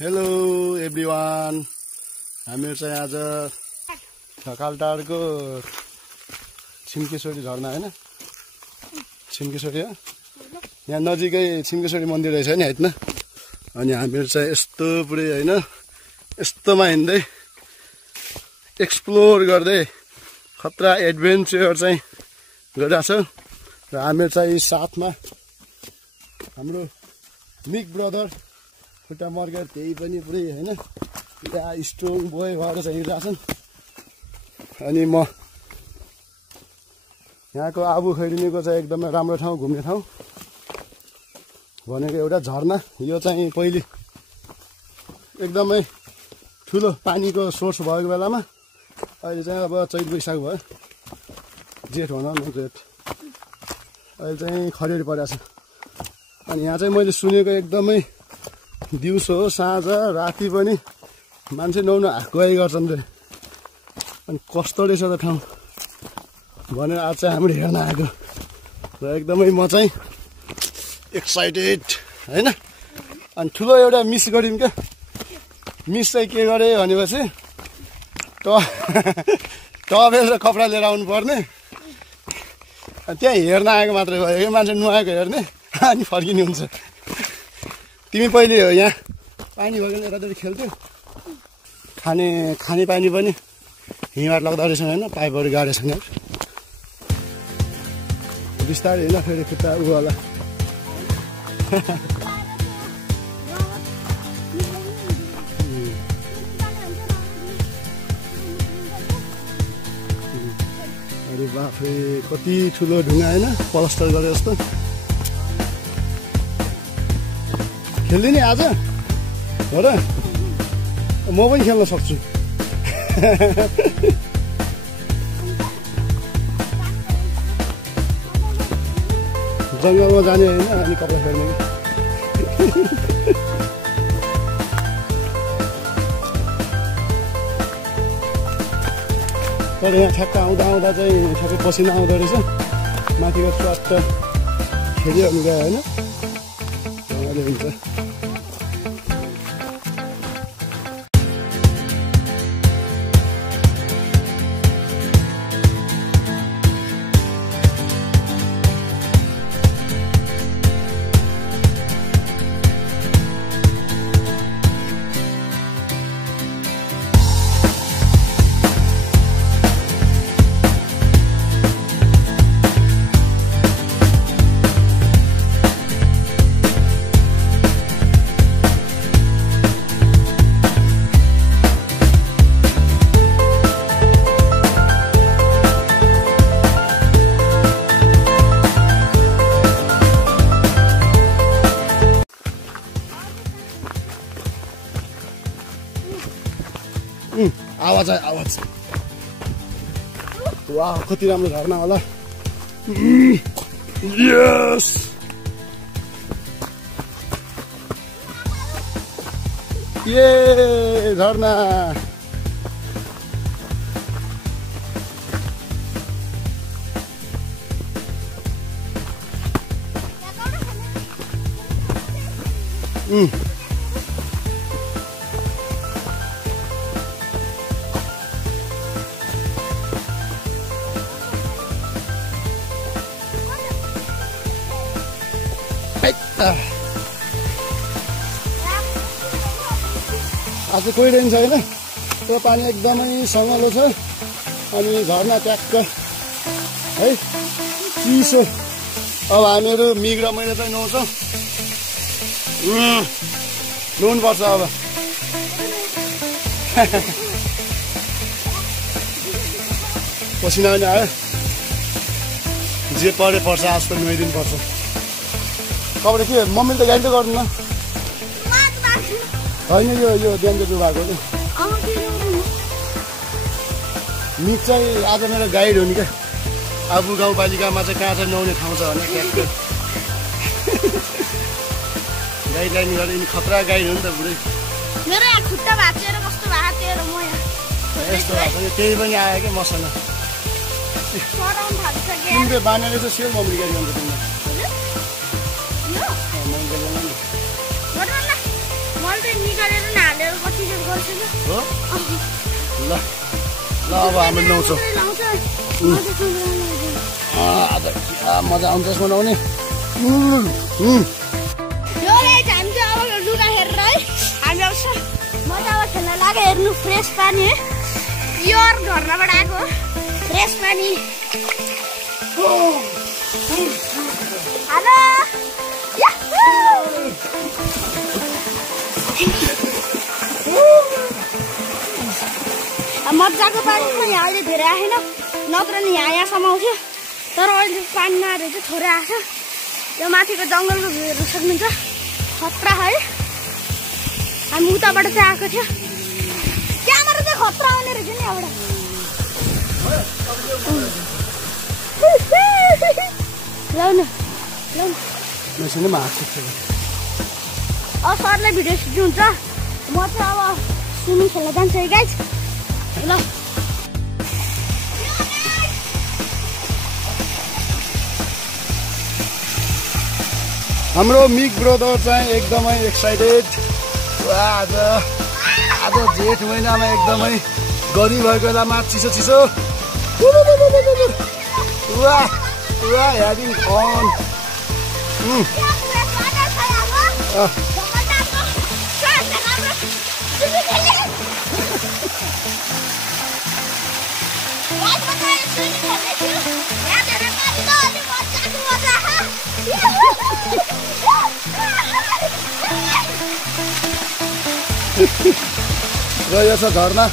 Hello everyone, हामीहरु चाहिँ आज ढकालटारको छिम्केश्वरी झरना हैन, छिम्केश्वरी हो यहाँ नजिकै छिम्केश्वरी मन्दिर रहेछ नि हैन। अनि हामीहरु चाहिँ यस्तो पुरै हैन यस्तोमा हिँड्दै एक्सप्लोर गर्दै खतरा एडभेन्चर चाहिँ गरिरहेको छ। र हामीहरु चाहिँ साथमा हाम्रो मिक ब्रदर खुट्टा मर्केर त्यही पनि पुरै हैन यहाँ स्ट्रङ बोय भएर चाहिँ हिँडिरहेछन्। अनि म यहाँको आबु खैरिनीको चाहिँ एकदमै राम्रो ठाउँ, घुम्ने ठाउँ भनेको एउटा झरना। यो चाहिँ पहिले एकदमै ठुलो पानीको सोर्स भएको बेलामा अहिले चाहिँ अब चैत वैशाख भयो, जेठ भनौँ न जेठ, अहिले चाहिँ खरेडी परेको छ। अनि यहाँ चाहिँ मैले सुनेको एकदमै दिउँसो साँझ राति पनि मान्छे नुहाउन गए गर्छन् रे। अनि कस्तो रहेछ त ठाउँ भनेर आज चाहिँ हाम्रो हेर्न आएको र एकदमै म चाहिँ एक्साइटेड हैन। अनि ठुलो एउटा मिस गऱ्यौँ क्या। मिस चाहिँ के गरे भनेपछि टवेल र कपडा लिएर आउनु पर्ने, अनि त्यहाँ हेर्न आएको मात्रै भयो। यो मान्छे नुहाएको हेर्ने अनि फर्किने हुन्छ। तिमी पहिले यहाँ पानी भएकोले यतातिर खेल्थ्यौ, खाने पानी पनि हिँबाट लग्दो रहेछ होइन, पाइपहरू गाडेछ नि बिस्तारै होइन, फेरि खुट्टा उ होला। अरे बाफे कति ठुलो ढुङ्गा होइन, प्लास्टर गरे जस्तो। खेल्दिने आज हो र, म पनि खेल्न सक्छु। जङ्गलमा जाने होइन, अनि कपडा फेर्ने तर यहाँ ठ्याक्क आउँदा आउँदा चाहिँ ठ्याक्कै पसिना आउँदो रहेछ। माथिको स्वाट खेल्यो भने गयो होइन, मजाले हुन्छ। आवाज आयो आवाज, वाह कति राम्रो झरना होला। यस ये झरना आज कोही रेन छैन, त्यो पानी एकदमै सङ्गलो छ। अनि झरना ट्याक्क है चिसो। अब हामीहरू मिग र मैले चाहिँ नुहाउँछौँ, नुहाउनुपर्छ अब। पसिना पनि आयो, जे परे पर्छ आज त नुहाइदिनु पर्छ। कपडा के मम्मीले त गाडी त गर्नु न होइन, यो बिहान चाहिँ भएको कि मिक चाहिँ आज मेरो गाइड हो नि क्या। आबु गाउँपालिकामा चाहिँ कहाँ चाहिँ नुहाउने ठाउँ छ भने ट्याक्क गाइडलाइन गरेर यिनी खतरा गाइड हो नि त पुरै। मेरो यहाँ खुट्टा भाँचेर कस्तो भएको थियो र म यस्तो भएको थियो, त्यही पनि आयो क्या मसँग। तिमीले बानेर चाहिँ सेल मम्मी गाडी गर्नु तिमीलाई चाहिँ निकालेर हालेर कति गर्छ नि हो ल ल अब हामी ल्याउँछौँ आज मजा आउँछ यसमा ल्याउने यो गाइस हामी चाहिँ अब लुगा हेरेर है हामी आउँछ मजा अब खेल्न लाग्यो हेर्नु फ्रेस पानी है प्योर झर्नाबाट आएको फ्रेस पानी हेलो मजाको पानी छ यहाँ अहिले धेरै आएन नत्र नि यहाँसम्म आउँथ्यो तर अहिले पानी नआएर चाहिँ थोरै आएको छ यो माथिको जङ्गलको भ्यू हेर्नु सक्नुहुन्छ खतरा है हामी उताबाट चाहिँ आएको थियो त्यहाँबाट चाहिँ खतरा आउने रहेछ नि यहाँबाट ल्याउनु अब सरलाई भिडियो सुटिङ हुन्छ म चाहिँ अब स्विमिङ खेल्न जान्छु है गाइस ल हाम्रो मिक ब्रदर चाहिँ एकदमै एक्साइटेड आज जेठ महिनामा एकदमै गर्मी भएको बेलामा चिसो चिसो ह्याभिङ फन र यो छ झर्ना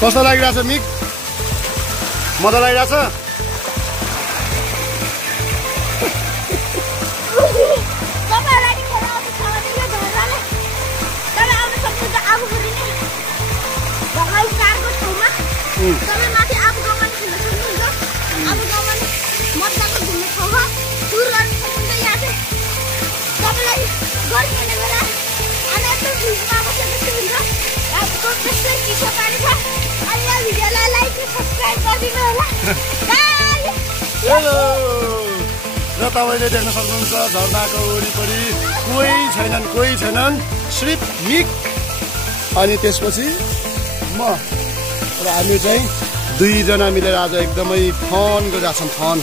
कस्तो लागिरहेछ मिक मजा लागिरहेछ तपाईँ माथि आफू गाउँमा खेल्न सक्नुहुन्छ आफू गाउँमा मजाको घुम्ने ठाउँमा टुर गर्न सक्नुहुन्छ यहाँ चाहिँ तपाईँलाई गर्मी हुने बेला अनि यस्तो फ्रिजमा बसेर हुन्छ यहाँको त्यस्तै चिसो पानी छ अनि यो भिडियोलाई लाइक सब्सक्राइब गरिदिनु होला र तपाईँले देख्न सक्नुहुन्छ झरनाको वरिपरि कोही छैनन् सिर्फ मिक अनि त्यसपछि म र हामी चाहिँ दुईजना मिलेर आज एकदमै फन गरिरहेछौँ फन